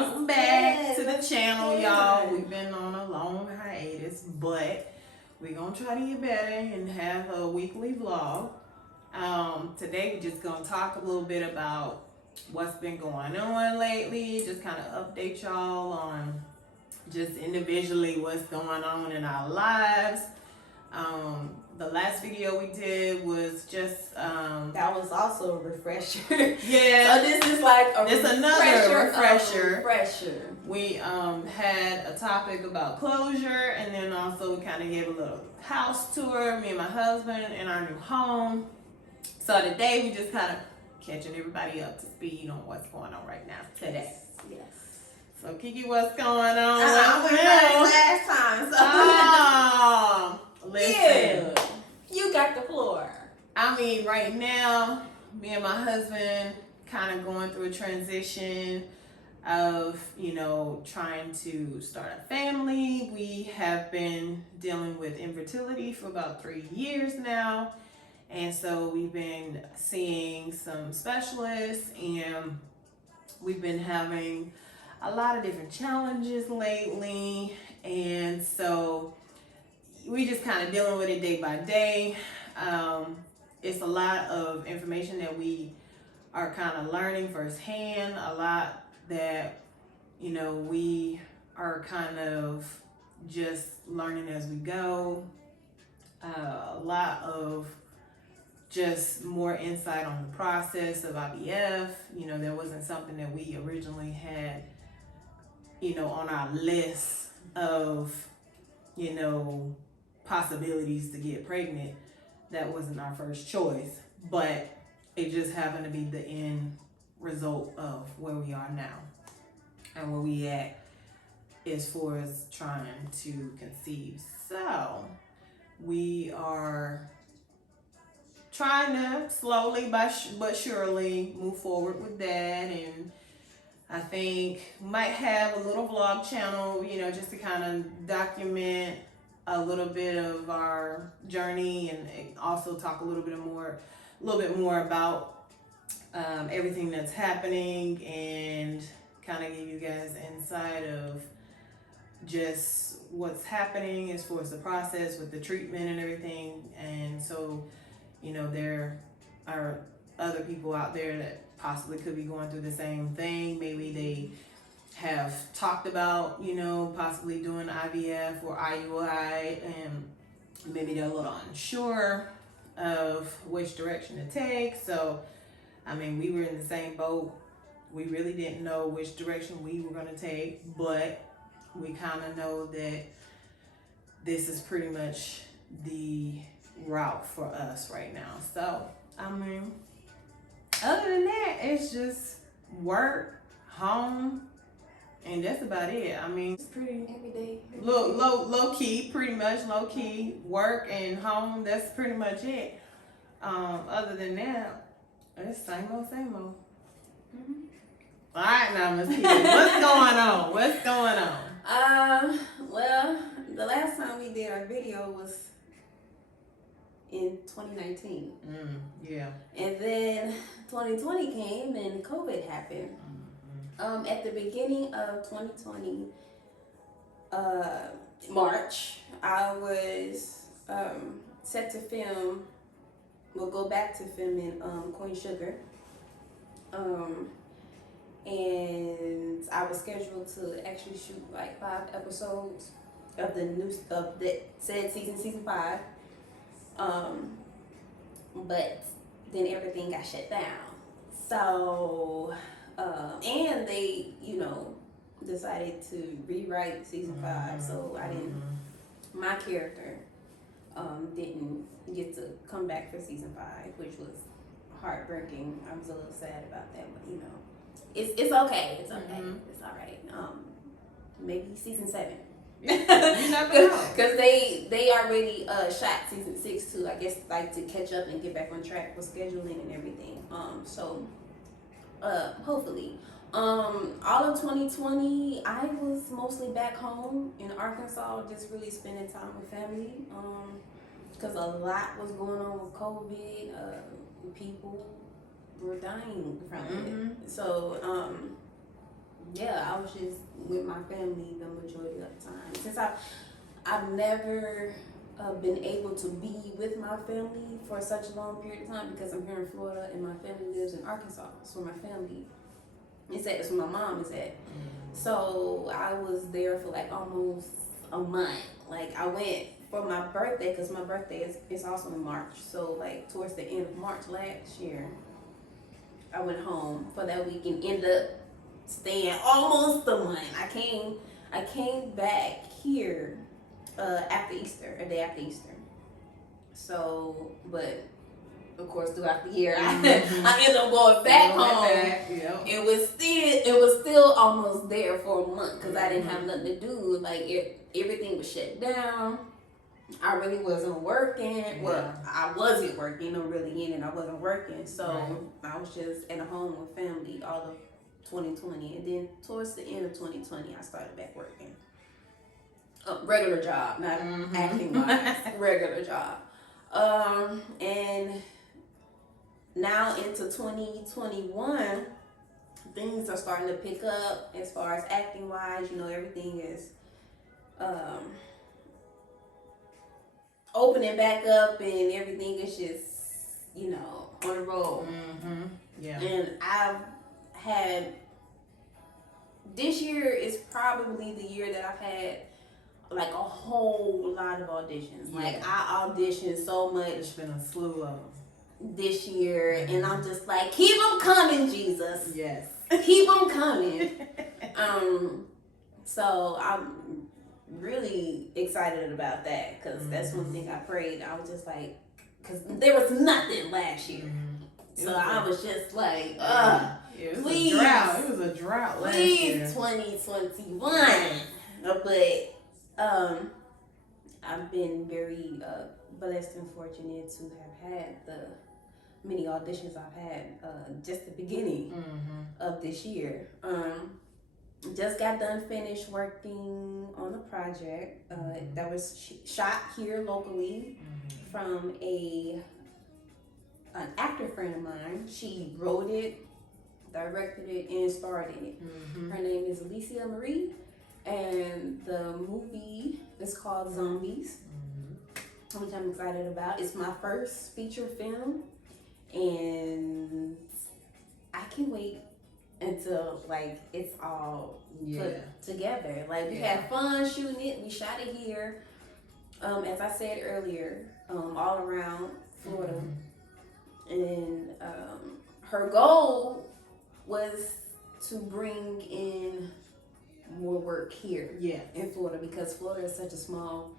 Welcome back to the channel, y'all. We've been on a long hiatus, but we're gonna try to get better and have a weekly vlog. Today we're just gonna talk a little bit about what's been going on lately, just kind of update y'all on just individually what's going on in our lives. The last video we did was just that was also a refresher. Yeah. So this is like another refresher. Refresher. We had a topic about closure, and then also we kind of gave a little house tour, me and my husband in our new home. So today we just kind of catching everybody up to speed on what's going on right now today. Yes. So Kiki, what's going on? I went last time. So. Listen. Yeah. You got the floor. I mean, right now, me and my husband kind of going through a transition of, trying to start a family. We have been dealing with infertility for about 3 years now. And so we've been seeing some specialists, and we've been having a lot of different challenges lately. And so we just kind of dealing with it day by day. It's a lot of information that we are kind of learning firsthand, a lot that, we are kind of just learning as we go. A lot of just more insight on the process of IVF. There wasn't something that we originally had, on our list of, possibilities to get pregnant. That wasn't our first choice, but it just happened to be the end result of where we are now and where we at as far as trying to conceive. So we are trying to slowly but surely move forward with that, and I think we might have a little vlog channel, just to kind of document a little bit of our journey, and also talk a little bit more about everything that's happening, and kind of give you guys insight of just what's happening as far as the process with the treatment and everything. And so, there are other people out there that possibly could be going through the same thing. Maybe they have talked about, possibly doing IVF or IUI, and maybe they're a little unsure of which direction to take. So, I mean, we were in the same boat. We really didn't know which direction we were going to take, but we kind of know that this is pretty much the route for us right now. So, I mean, other than that, it's just work, home, and that's about it. I mean, it's pretty everyday. Low key, pretty much low key. Work and home, that's pretty much it. Other than that, it's same old. Mm-hmm. All right, now, Miss Kiki, what's going on? What's going on? Well, the last time we did our video was in 2019. Yeah. And then 2020 came and COVID happened. At the beginning of 2020, March, I was set to film. We'll go back to filming Queen Sugar. And I was scheduled to actually shoot like 5 episodes of the said season 5. But then everything got shut down. So, and they, decided to rewrite season 5. So my character, didn't get to come back for season 5, which was heartbreaking. I was a little sad about that, but it's okay. It's okay. It's all right. Maybe season 7. Because they already shot season 6 too. I guess like to catch up and get back on track with scheduling and everything. So hopefully. All of 2020, I was mostly back home in Arkansas, just really spending time with family. Because a lot was going on with COVID. People were dying from it. So Yeah, I was just with my family the majority of the time. Since I've never been able to be with my family for such a long period of time because I'm here in Florida and my family lives in Arkansas. So my family is at, that's where my mom is at. So I was there for like almost a month. Like I went for my birthday because my birthday is also in March. So like towards the end of March last year, I went home for that week and ended up staying almost a month. I came back here after Easter, a day after Easter. So, but of course, throughout the year, I ended up going back home. It was still almost there for a month because I didn't have nothing to do. Like everything was shut down. I really wasn't working. Yeah. Well, I wasn't working. I'm really in it. I wasn't working, so I was just at home with family all of 2020, and then towards the end of 2020, I started back working. Regular job, not acting wise. Regular job. And now into 2021, things are starting to pick up as far as acting wise. You know, everything is opening back up and everything is just, you know, on the road. Yeah. And I've had, this year is probably the year that I've had like a whole lot of auditions. Yeah. Like I auditioned so much. It's been a slew of them this year, and I'm just like, keep them coming, Jesus. Yes. Keep them coming. So I'm really excited about that because that's one thing I prayed. I was just like, because there was nothing last year. So I was just like, please. It was a drought last year. Please, 2021. But I've been very blessed and fortunate to have had the many auditions I've had just the beginning of this year. Just got done finished working on a project that was shot here locally from an actor friend of mine. She wrote it, directed it, and starred in it. Her name is Alicia Marie, and the movie is called Zombies, which I'm excited about. It's my first feature film, and I can't wait until like it's all put together. Like we had fun shooting it. We shot it here, as I said earlier, all around Florida. And her goal was to bring in more work here in Florida because Florida is such a small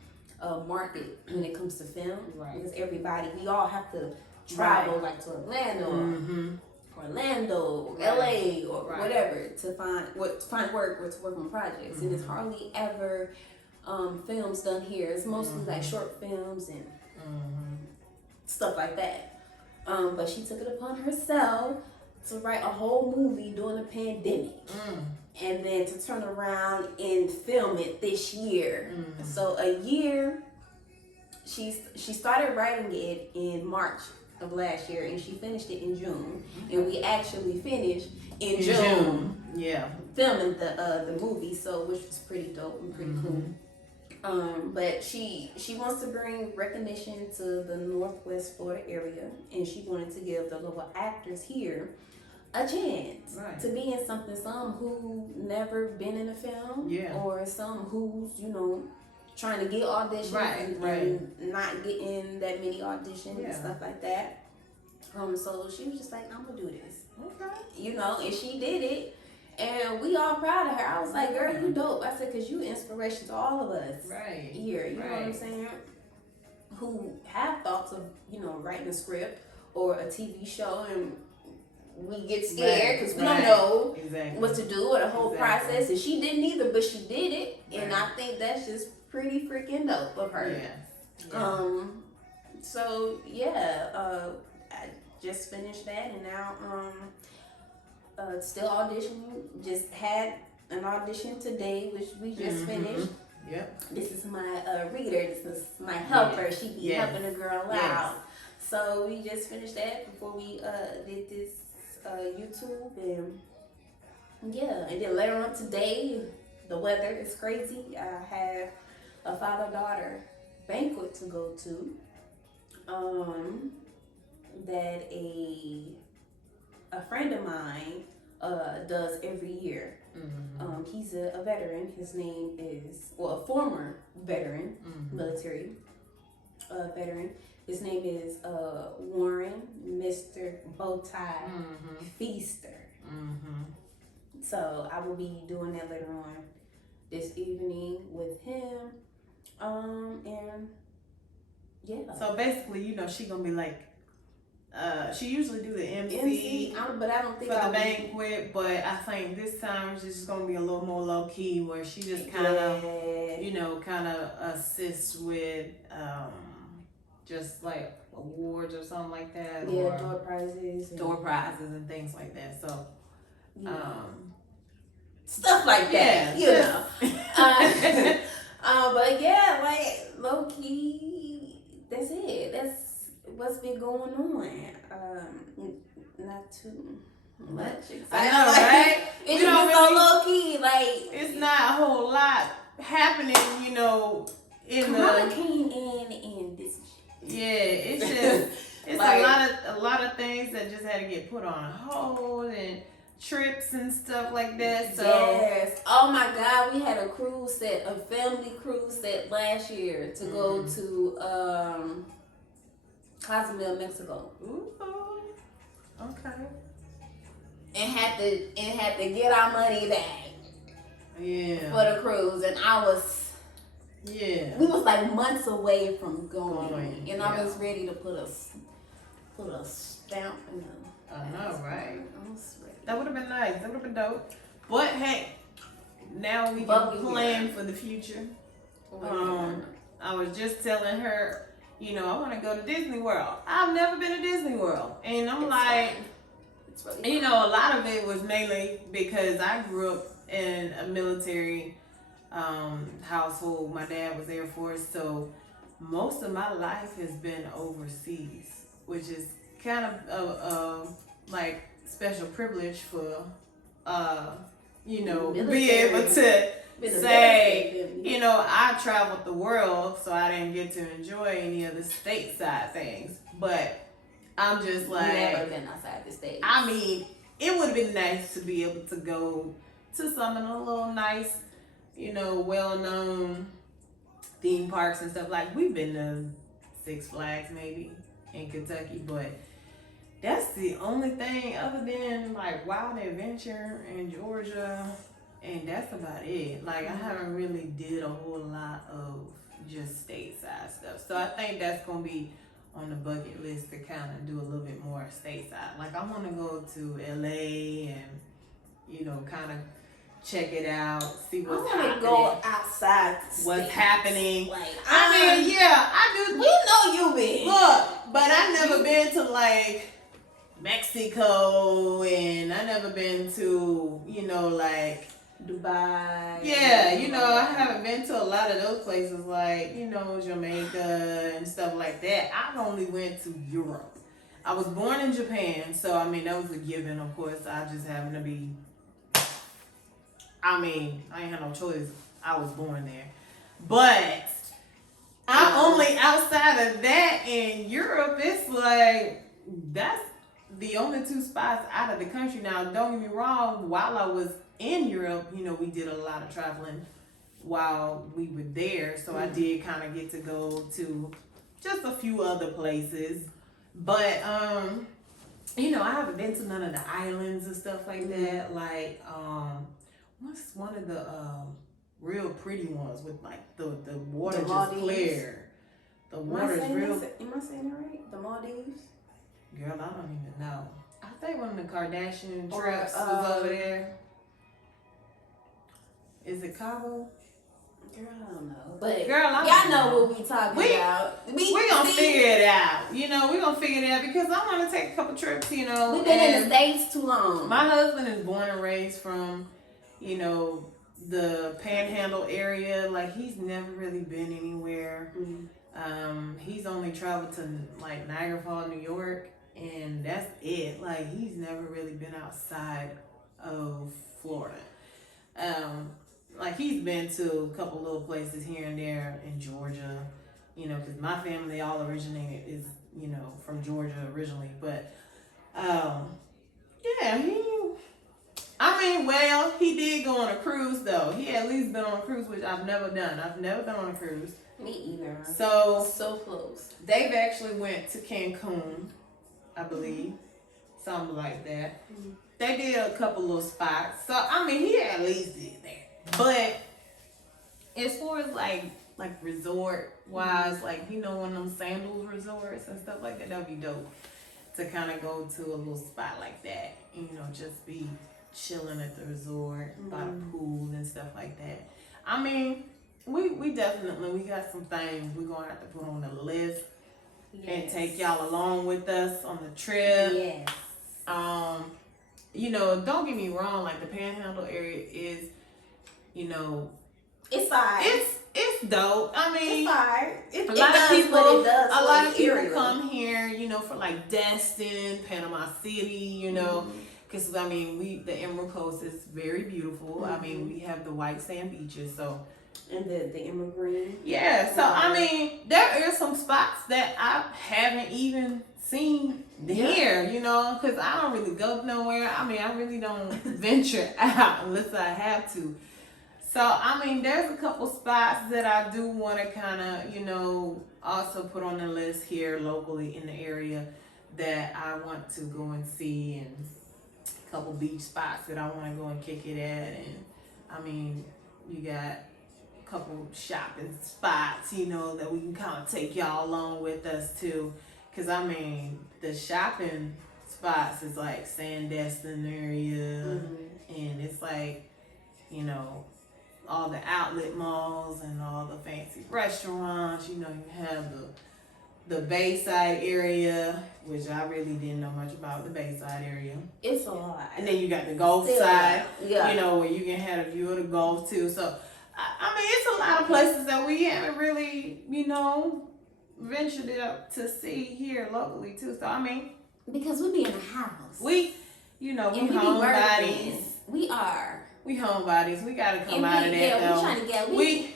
market when it comes to film. Because we all have to travel like to Orlando, LA, or whatever to find work or to work on projects. And it's hardly ever films done here. It's mostly like short films and stuff like that. But she took it upon herself to write a whole movie during a pandemic. And then to turn around and film it this year. So a year, she started writing it in March of last year, and she finished it in June. And we actually finished in June. Filming the movie, so which was pretty dope and pretty cool. But she wants to bring recognition to the Northwest Florida area, and she wanted to give the local actors here a chance to be in something. Some who never been in a film, or some who's trying to get auditions and not getting that many auditions and stuff like that. So she was just like, I'm gonna do this, and she did it. And we all proud of her. I was like, girl, you dope. I said, because you inspiration to all of us here. You know what I'm saying? Who have thoughts of, writing a script or a TV show, and we get scared because we don't know what to do or the whole process. And she didn't either, but she did it. And I think that's just pretty freaking dope of her. So, I just finished that, and now still auditioning. Just had an audition today, which we just finished. This is my reader. This is my helper. She be helping a girl out. So we just finished that before we did this YouTube, and Yeah, and then later on today, the weather is crazy. I have a father-daughter banquet to go to. That a friend of mine does every year. He's a veteran. His name is, well, a former veteran, military veteran. His name is Warren, Mr. Bowtie Feaster. So I will be doing that later on this evening with him. And yeah. So basically, you know, she gonna be like, she usually do the MC, but I don't think for the banquet, but I think this time it's just gonna be a little more low key, where she just kind of, you know, kind of assists with, just like awards or something like that, or door prizes and things like that. So, stuff like that, you know. But yeah, like low key, that's it. That's what's been going on. Not too much. I know, right? It's just so low key. Like it's not a whole lot happening, you know. Kamala came in and this. Yeah, it's just it's like, a lot of things that just had to get put on hold, and trips and stuff like that. So yes. Oh my God, we had a family cruise set last year to go to Cozumel, Mexico. Ooh, okay. And had to get our money back. Yeah. For the cruise, and I was. Yeah. We was like months away from going, and I was ready to put a stamp in them. I know, right? I was ready. That would have been nice. That would have been dope. But hey, now we can plan for the future. I was just telling her, you know, I want to go to Disney World. I've never been to Disney World, and I'm it's really you know, a lot of it was mainly because I grew up in a military household. My dad was Air Force, so most of my life has been overseas, which is kind of like special privilege for you know, be able to say, you know, I traveled the world, so I didn't get to enjoy any of the stateside things. But I'm just like, never been outside the state. I mean, it would have been nice to be able to go to some of the little nice, you know, well-known theme parks and stuff. Like, we've been to Six Flags maybe in Kentucky, but that's the only thing other than like Wild Adventure in Georgia, and that's about it. Like, I haven't really did a whole lot of just stateside stuff. So I think that's gonna be on the bucket list to kind of do a little bit more stateside. Like, I want to go to LA and, you know, kind of check it out, see what's happening. I want to go outside what's happening. Like, I mean, yeah, I do. We know you been. Look, but I never been to like Mexico, and I never been to, you know, like Dubai. Yeah, you know, I haven't been to a lot of those places, like, you know, Jamaica and stuff like that. I've only went to Europe. I was born in Japan, so I mean, that was a given. Of course, I just happened to be, I mean, I ain't had no choice. I was born there. But I'm only outside of that in Europe. It's like, that's the only two spots out of the country. Now, don't get me wrong, while I was in Europe, you know, we did a lot of traveling while we were there. So I did kind of get to go to just a few other places. But, you know, I haven't been to none of the islands and stuff like that. Like, what's one of the real pretty ones with like the water just clear? The water's real. Am I saying it right? The Maldives? Girl, I don't even know. I think one of the Kardashian trips was over there. Is it Cabo? Girl, I don't know. But girl, y'all know what we talking about. We're going to figure it out. You know, we're going to figure it out because I want to take a couple trips, you know. We've been in the States too long. My husband is born and raised from, you know, the Panhandle area. Like, he's never really been anywhere. He's only traveled to, like, Niagara Falls, New York, and that's it. Like, he's never really been outside of Florida. Like he's been to a couple little places here and there in Georgia, you know, because my family all originated is, you know, from Georgia originally. But yeah, he did go on a cruise though. He at least been on a cruise, which I've never done. I've never been on a cruise. Me either. So close. They've actually went to Cancun, I believe, something like that. Mm-hmm. They did a couple little spots. So I mean, he at least did that. But as far as like resort wise, like, you know, one of them sandals resorts and stuff like that, that'd be dope to kind of go to a little spot like that. You know, just be chilling at the resort by the pool and stuff like that. I mean, we definitely, we got some things we're gonna have to put on the list and take y'all along with us on the trip. Yes. You know, don't get me wrong, like the Panhandle area is, you know, it's fine. It's dope. I mean, it's fine. A lot of people come here, you know, for like Destin, Panama City, you know, because I mean, the Emerald Coast is very beautiful. I mean, we have the white sand beaches, so. And the emerald green. Yeah, so I mean, there are some spots that I haven't even seen here, you know, because I don't really go nowhere. I mean, I really don't venture out unless I have to. So, I mean, there's a couple spots that I do want to kind of, you know, also put on the list here locally in the area that I want to go and see, and a couple beach spots that I want to go and kick it at. And, I mean, you got couple shopping spots, you know, that we can kind of take y'all along with us too. Cause I mean, the shopping spots is like Sandestin area, and it's like, you know, all the outlet malls and all the fancy restaurants. You know, you have the Bayside area, which I really didn't know much about the Bayside area. It's a lot. And then you got the Gulf side, you know, where you can have a view of the Gulf too. So I mean, it's a lot of places that we haven't really, you know, ventured up to see here locally too. So I mean, because we be in the house, you know, we homebodies. We are. We homebodies. We gotta come out of that though. We trying to get.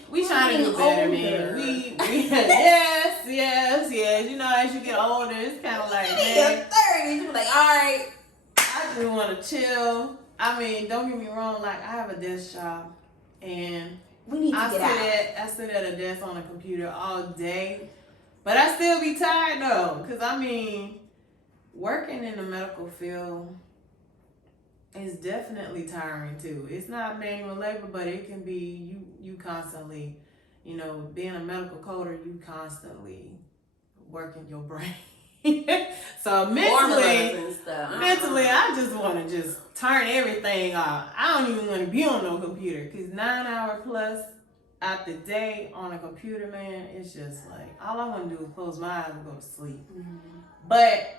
We trying to do better, man. We yes. You know, as you get older, it's kind of like, man, 30s. You be like, all right, I just want to chill. I mean, don't get me wrong. Like, I have a desk job, and we need to get out. I sit at a desk on a computer all day, but I still be tired though, because I mean, working in the medical field is definitely tiring too. It's not manual labor, but it can be you constantly, you know, being a medical coder, you constantly working your brain. So mentally, I just want to just turn everything off. I don't even want to be on no computer, because 9 hour plus out the day on a computer, man, it's just like, all I want to do is close my eyes and go to sleep. But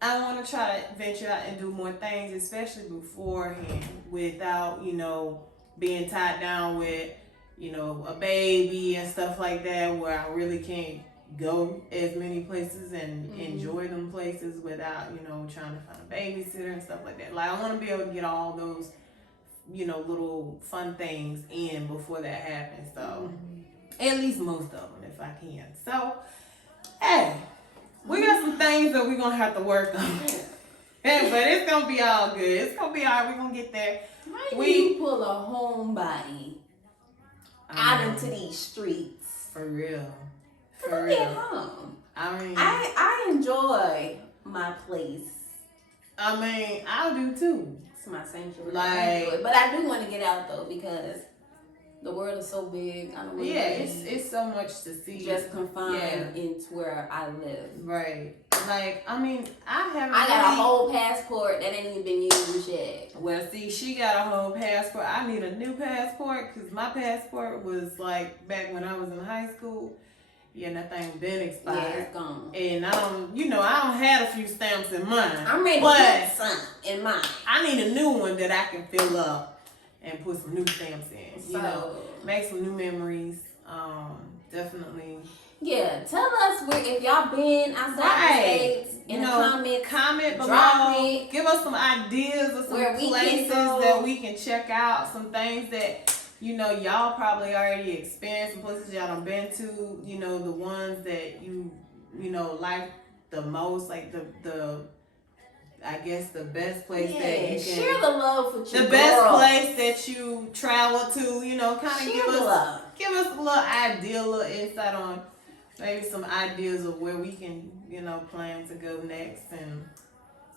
I want to try to venture out and do more things, especially beforehand, without, you know, being tied down with, you know, a baby and stuff like that, where I really can't go as many places and enjoy them places without, you know, trying to find a babysitter and stuff like that. Like, I want to be able to get all those, you know, little fun things in before that happens. So, at least most of them, if I can. So, hey, we got some things that we're going to have to work on. But it's going to be all good. It's going to be all right. We're going to get there. How do you pull a homebody out into these streets? For real. For real. At home. I mean, I enjoy my place. I mean, I do too. It's my sanctuary. But I do want to get out though, because the world is so big. I don't want to it's so much to see. Just confined into where I live. Right. Like, I mean, I got a whole passport that ain't even been used yet. Well, see, she got a whole passport. I need a new passport, because my passport was like back when I was in high school. Yeah, that thing been expired. Yeah, it's gone. And I don't have a few stamps in mine. I'm ready to put some in mine. I need a new one that I can fill up and put some new stamps in. So, you know, make some new memories. Definitely. Yeah, tell us if y'all been outside the States, in the comments. Comment Drop below. it. Give us some ideas of some places that we can check out. Some things that, y'all probably already experienced. Some places y'all done been to. The ones that you like the most. Like the I guess the best place that you can share the love with your the best place that you travel to. Kind of give us a little idea, a little insight on maybe some ideas of where we can, plan to go next, and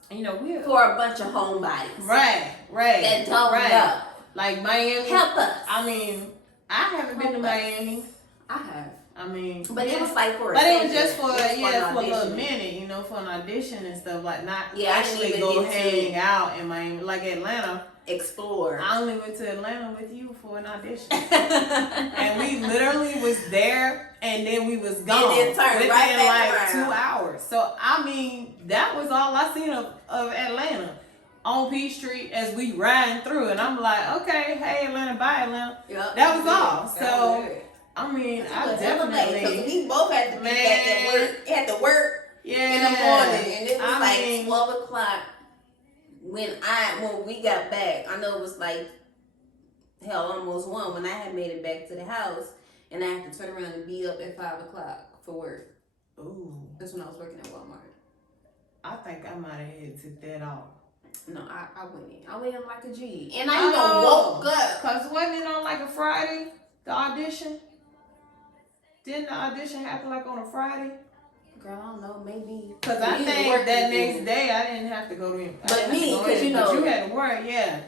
we for a bunch of homebodies, right, that don't know, like Miami. Help us. I mean, I haven't been to Miami. I have. I mean, but it was like for. But it was just for a little minute, for an audition and stuff, like not actually go hang out in Miami, like Atlanta. Explore. I only went to Atlanta with you for an audition, and we literally was there, and then we was gone and then turned within right back like around. 2 hours. So I mean, that was all I seen of Atlanta on Peachtree as we riding through, and I'm like, okay, hey Atlanta, bye Atlanta. Yep, that was all. So I mean, I definitely because we both had to be back at work. Had to work in the morning, and it was 12 o'clock. When we got back, I know it was almost 1 when I had made it back to the house, and I had to turn around and be up at 5 o'clock for work. Ooh, that's when I was working at Walmart. I think I might have took that off. No, I went in. I went in like a G, and I even woke up. Cause wasn't it on like a Friday? The audition? Didn't the audition happen like on a Friday? Girl, I don't know, maybe. Cause I think that next day I didn't have to go to him. But me, cause you had to work, yeah.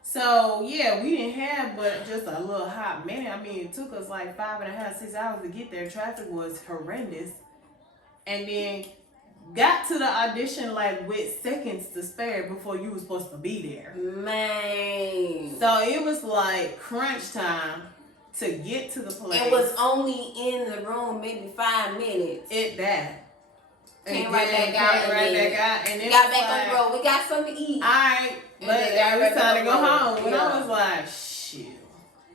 So yeah, we didn't have but just a little hot minute. I mean, it took us like 5.5, 6 hours to get there. Traffic was horrendous, and then got to the audition like with seconds to spare before you were supposed to be there. Man. So it was like crunch time to get to the place. It was only in the room maybe 5 minutes. Came right back out. And then got back on the road. We got something to eat. Alright, but it was time to go home. When I was like, shit.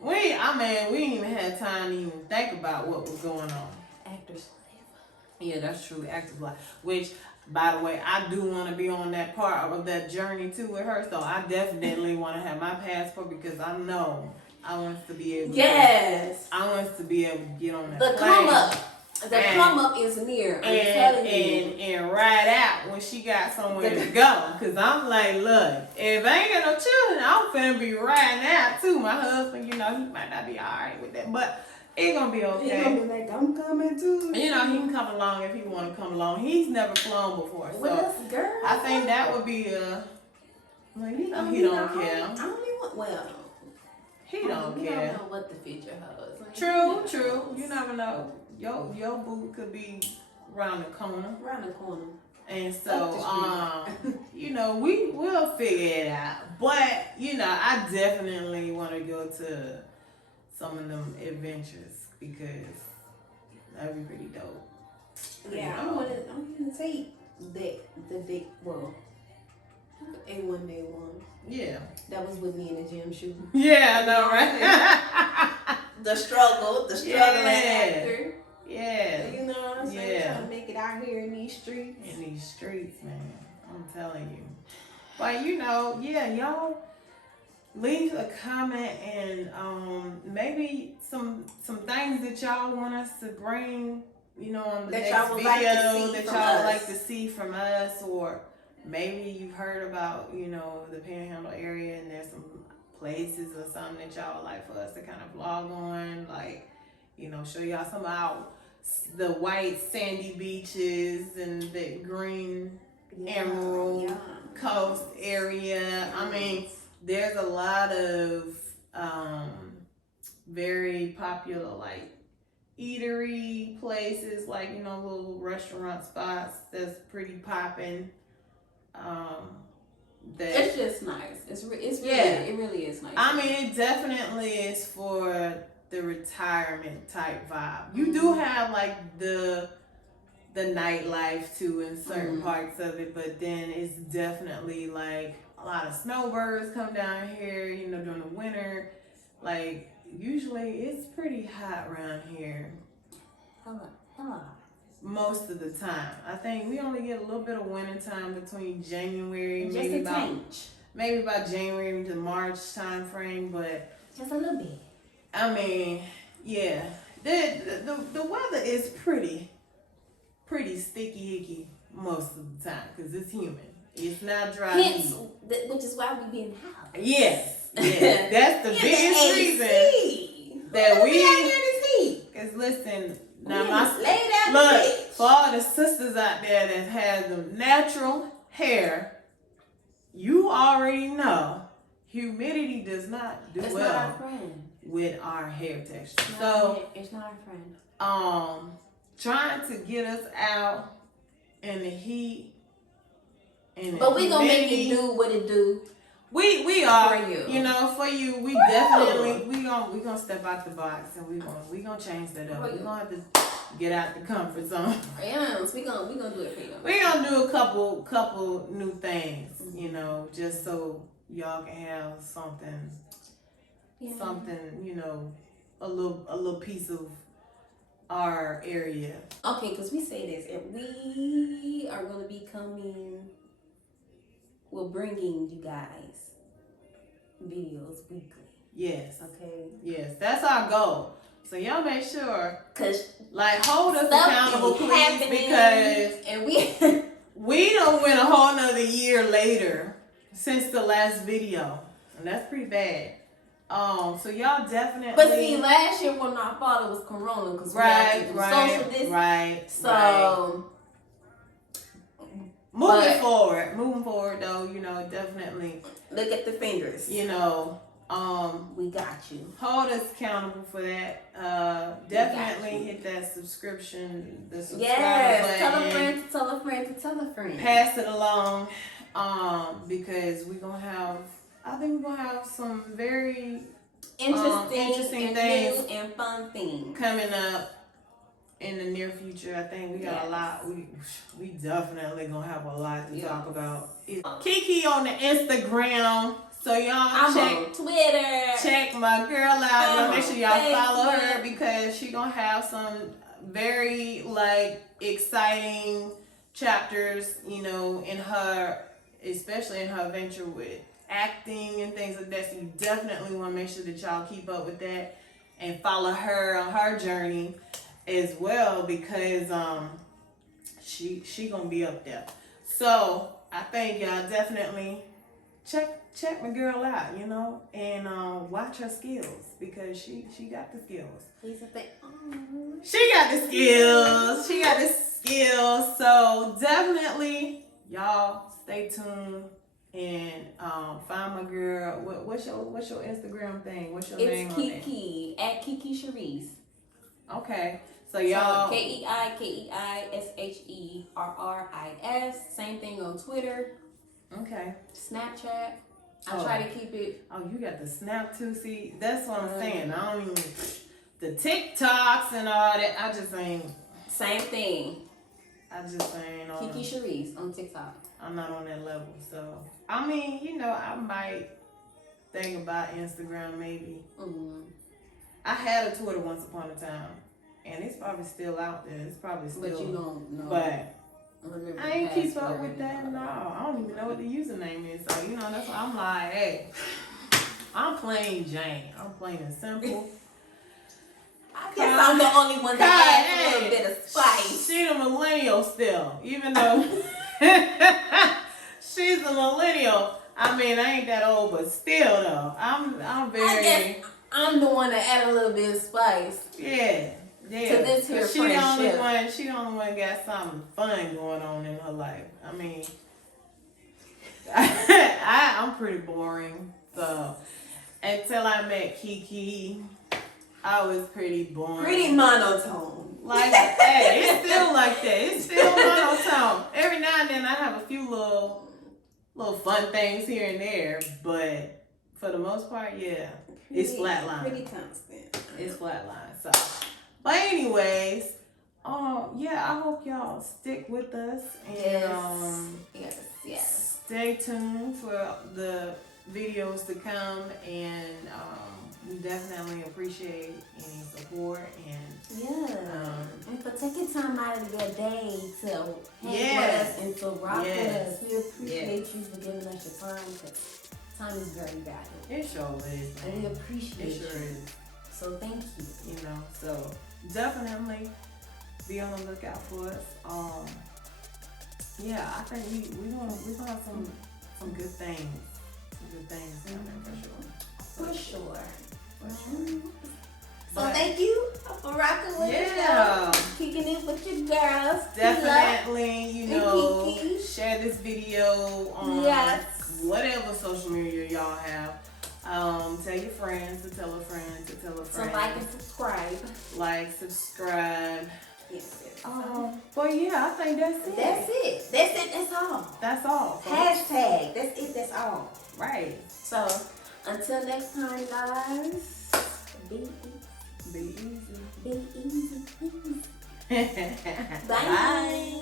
We didn't even have time to even think about what was going on. Actor's Yeah, that's true. Actor's life. Which, by the way, I do want to be on that part of that journey too with her. So I definitely want to have my passport because I know I want us to be able. Yes. I want us to be able to get on that the plane. come up. The come up is near. I'm telling you. And ride out when she got somewhere to go. Cause I'm like, look, if I ain't got no children, I'm finna be riding out too. My husband, he might not be alright with that, but it's gonna be okay. He's gonna be like, I'm coming too. He can come along if he want to come along. He's never flown before, so girl, I think that would be well, he don't care. I don't even well. He don't care. You don't know what the future holds. True. You never know. Your boo could be around the corner. And so, we'll figure it out. But, I definitely want to go to some of them adventures because that'd be pretty dope. Yeah, I'm gonna take the big A1 Day 1. Yeah. That was with me in the gym shooting. Yeah, I know, right? the struggling actor. Yeah. You know what I'm saying? Trying to make it out here in these streets. Man. I'm telling you. But y'all leave a comment and maybe some things that y'all want us to bring, on the next video that y'all would like to see from us, or maybe you've heard about, the Panhandle area and there's some places or something that y'all would like for us to kind of vlog on, like, show y'all some out the white sandy beaches and the green emerald coast area. I mean, there's a lot of very popular like eatery places, like little restaurant spots that's pretty popping. It's just nice. It really is nice. I mean, it definitely is for the retirement type vibe. You do have like the nightlife too in certain parts of it, but then it's definitely like a lot of snowbirds come down here, during the winter. Like usually it's pretty hot around here. Hello. most of the time. I think we only get a little bit of winter time between January, Just maybe a about tinge. maybe about January to March time frame, but Just a little bit. I mean, yeah, the weather is pretty sticky icky most of the time because it's humid. It's not dry. Hence, which is why we been hot. Yes, that's the biggest reason that we. Cause listen, now look for all the sisters out there that have the natural hair. You already know humidity does not do well with our hair texture. So it's not our friend. Trying to get us out in the heat and but we gonna make it do what it do. We are, for you. You know, for you. We definitely we gonna step out the box and we gonna change that up. We gonna have to get out the comfort zone. Yes, we gonna do it for you. We gonna do a couple new things, you know, just so y'all can have something, you know, a little piece of our area. Okay, because we say this, and we are gonna be coming. We're bringing you guys videos weekly. Yes. Okay. Yes, that's our goal. So y'all make sure, cause like, hold us accountable, please, because and we don't went a whole nother year later since the last video, and that's pretty bad. So y'all definitely. But see, last year when our father was Corona, because we had to do social distance. Right. So. Moving forward though, you know, definitely look at the fingers. You know, we got you. Hold us accountable for that. Definitely hit that subscription, the subscribe button. Tell a friend to tell a friend to tell a friend. Pass it along, because I think we're gonna have some very interesting and things new and fun things coming up in the near future. I think we got a lot. We definitely gonna have a lot to talk about. Kei-Kei on the Instagram, so y'all check on Twitter. Check my girl out. Y'all make sure y'all follow her because she gonna have some very exciting chapters, you know, in her, especially in her venture with acting and things like that. So you definitely want to make sure that y'all keep up with that and follow her on her journey as well, because she gonna be up there. So I think y'all definitely check my girl out, you know, and watch her skills, because she got the skills. She got the skills. She got the skills. So definitely y'all stay tuned and find my girl. What's your Instagram thing? What's your name on it? It's Kei-Kei at Kei-Kei Cherise. Okay. So y'all KeiKeiSherris. Same thing on Twitter. Okay. Snapchat. I try to keep it. Oh, you got the Snap too. See, that's what I'm saying. I don't even the TikToks and all that. I just ain't. Same thing. I just ain't on. Kei-Kei Cherise on TikTok. I'm not on that level, so I mean, you know, I might think about Instagram maybe. I had a Twitter once upon a time. And it's probably still out there. It's probably still. But you don't know. But I ain't keep up with that. No, I don't even know what the username is. So, you know, that's why I'm like, hey, I'm plain Jane. I'm plain and simple. I guess I'm the only one that adds a little bit of spice. She the millennial still. Even though she's a millennial. I mean, I ain't that old, but still though. I'm very. I guess I'm the one that add a little bit of spice. Yeah. Yeah, to this here she the only one got something fun going on in her life. I mean, I'm pretty boring. So until I met Kei-Kei, I was pretty boring. Pretty monotone. Like, hey, it's still like that. It's still monotone. Every now and then I have a few little fun things here and there, but for the most part, yeah, it's flatline. Pretty constant. It's flatline. So. But anyways, yeah, I hope y'all stick with us and yes. Stay tuned for the videos to come, and we definitely appreciate any support and Yeah. And for taking time out of your day to hang Yes. with us and to rock Yes. with us. We appreciate you for giving us your time, because time is very valuable. it sure is, And we man. appreciate It sure you. is. So thank you. You know, so definitely be on the lookout for us. Yeah, I think we're gonna have some good things. Some good things coming for sure. For sure. For sure. So But thank you for rocking with yeah, us. Kicking it with your girls. definitely, you And know, Kiki. share this video on Yes. whatever social media y'all have. Tell your friends to tell a friend to tell a So friend. like and subscribe. Like, subscribe. Yes. But yeah, I think that's it. That's it. That's it. That's all. That's all. Hashtag. That's it. That's all. Right. So until next time, guys. Be easy. Be easy. Be easy. Bye. Bye.